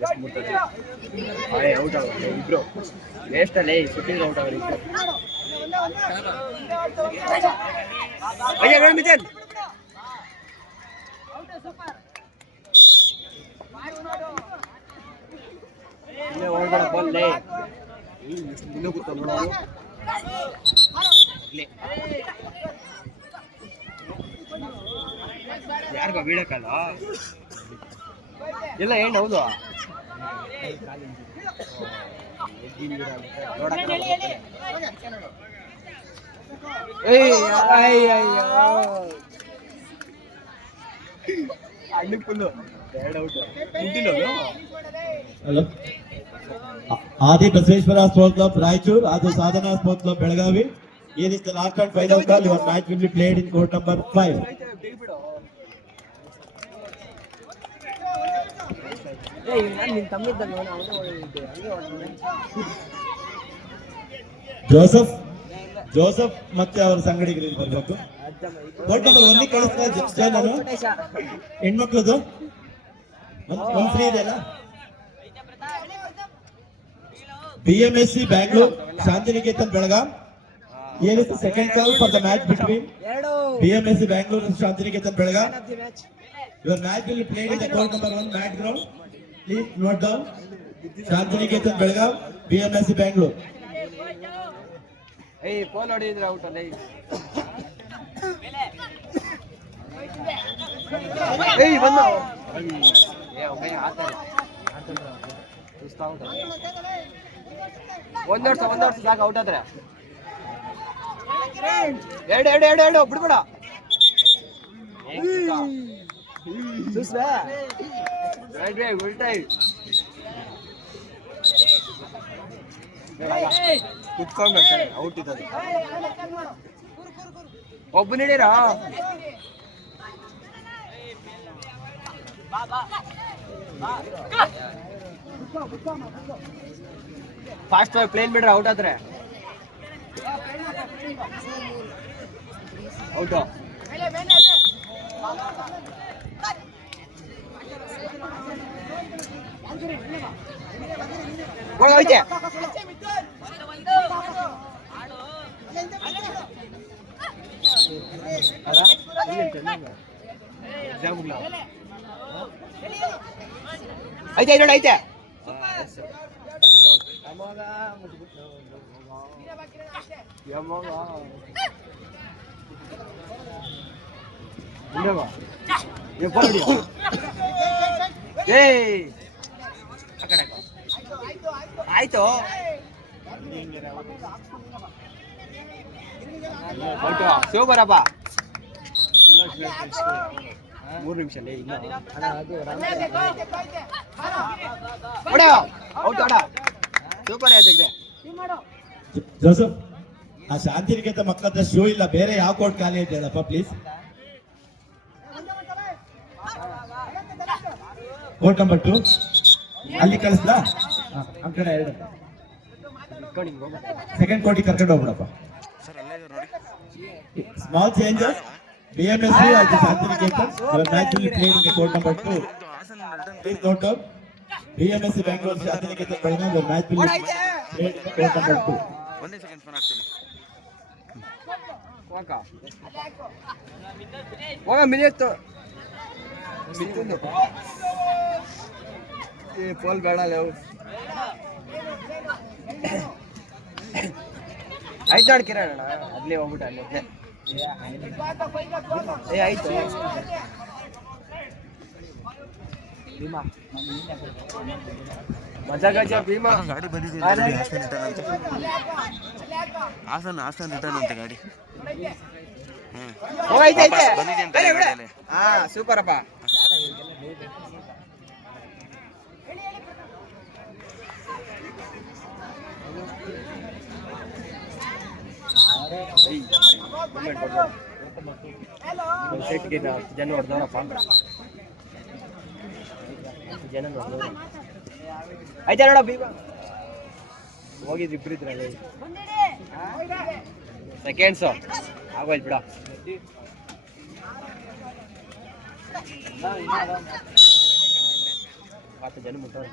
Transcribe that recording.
ಎಷ್ಟು ಮುಟ್ಟದೆ ಔಟ್ ಆಗೋದು ಇಬ್ರು ವೇಸ್ಟ್ ಅಲ್ಲೇ ಸುಟ್ಟಿದ್ರು ಔಟ್ ಇನ್ನೂ ಕೂತ ನೋಡೋದು ಇಲ್ಲಿ ಯಾರಿಗ ಬೀಳಕ್ಕಲ್ಲ? ಇಲ್ಲ ಏನ್ ಹೌದು? ಹಣ್ಣಿಗೆ ಫುಲ್ಲು ಎರಡು ಔಟ್ ಮುಟ್ಟಿಲ್ಲ ಹಲೋ ಆದಿ ಬಸವೇಶ್ವರ ಸ್ಪೋರ್ಟ್ಸ್ ಕ್ಲಬ್ ರಾಯಚೂರು ಅದು Sadhana sports club Belagavi Here is the last and final call. Your match will be played in court Five. ನಿನ್ ತಮ್ಮಿದ್ದಂಗೆ ಅವನು ಅವನೇ ಹೊಡೆದಿದ್ದೆ ಹಂಗೆ ಹೊಡೆದ ಜೋಸಫ್ ಜೋಸಫ್ ಮತ್ತೆ ಅವರ ಸಂಗಡಿಗರಿಗೆ ಬರಬೇಕು. ನಂಬರ್ ಒಂದೇ ಕಳಿಸ್ತಾ ಜಸ್ಟ್ ನಾನು ಹೆಣ್ಮಕ್ಳದು. ಒಂದ್ ಫ್ರೀ ಇದೆಯಲ್ಲ B M S C Bangalore Shantiniketan Belgaum. Here second call for the match between B M S C Bangalore Shantiniketan Shantiniketan Your match will be played in the court number one mat ground. Please note down. Shantiniketan Belgaum, BMSC Bangalore. ಏಯ್ pole ಹೊಡೆಯಿದ್ರೆ out ಅಲ್ಲ ಏಯ್ ಬಂದ ಏ ಒಮ್ಮೆ ಆತಾರೆ ಸುಸ್ತಾ out ಒಂದ್ ವರ್ಷ ಒಂದ್ ವರ್ಷ ಸಾಕು ಔಟ್ ಆದ್ರೆ ಎರಡು ಎರಡು ಎರಡು ಎರಡು ಬಿಡ್ಬೇಡ ಸುಸ್ಬೇ ರೈಟ್ ರೇ ಉಲ್ಟೈ ಕುತ್ಕೊಂಡು ಔಟ್ ಇದ್ದದು ಒಬ್ಬ ನೀಡಿರ ಫಾಸ್ಟ್ ಪ್ಲೇನ್ ಬಿಡ್ರೆ ಔಟ್ ಆದ್ರೆ. ಔಟ್ ಹೋಯ್ತೆ ಐತೆ ನೋಡಿ ಐತೆ ಏಯ್ ಆ ಕಡೆ ಹಾಕು. ಆಯ್ತು. ಶಿವ ಬರಪ್ಪ. ಮೂರು ನಿಮಿಷ ಅಲ್ಲೇ ಇಲ್ಲ ಸೂಪರ್ ಆಯ್ತು ಜೋಸಫ್, ಆ ಶಾಂತಿನಿಕೇತ ಮಕ್ಕಳ ಶೂ ಇಲ್ಲ, ಬೇರೆ ಯಾವ ಕೋರ್ಟ್ ಖಾಲಿ ಇದೆಯಲ್ಲಪ್ಪ ಪ್ಲೀಸ್ ಕೋರ್ಟ್ ನಂಬರ್ ಟು ಅಲ್ಲಿ ಕಡೆ ಎರಡು. ಸೆಕೆಂಡ್ ಕೋಟಿ ಕರ್ಕೊಂಡು ಹೋಗ್ಬಿಡಪ್ಪ. Small changes B M S C ಅದು Shantiniketan your match will played in court number two please B M S C Bangalore Shantiniketan match will played in number two ಒಂದೇ second phone ಹಾಕ್ತೀನಿ ಏ pole ಬೇಡ ಅವು ಆಯ್ತು ನೋಡಿ ಕಿರಣ ಅಲ್ಲೇ ಹೋಗ್ಬಿಟ್ಟು ಅಲ್ಲಿ ಏ ಆಯ್ತು. ಮಜಾ ಗಜ ಭೀಮಾ. ಗಾಡಿ ತಡಿ, ಹಾಸನ್ ರಿಟರ್ನ್ ಅಂತ ಹಾಸನ್ ಹಾಸನ್ ರಿಟರ್ನ್ ಅಂತ ಗಾಡಿ. ಹ್ಮ್. ಬಂದಿದೆ ಅಂತ ಜನ ಹೊಡೆದವ್ರಪ್ಪ ಹತ್ತು ಜನ ಹೊಡೆದವ್ರು ಆಯ್ತಾ ನೋಡ ಬೀಗ ಹೋಗಿದ್ದು ಇಬ್ರು ಇದ್ರಲ್ಲಿ ಸೆಕೆಂಡ್ಸು ಆಗೋಯ್ತು ಬಿಡ ಹತ್ತು ಜನ ಮುಟ್ಟವ್ರೆ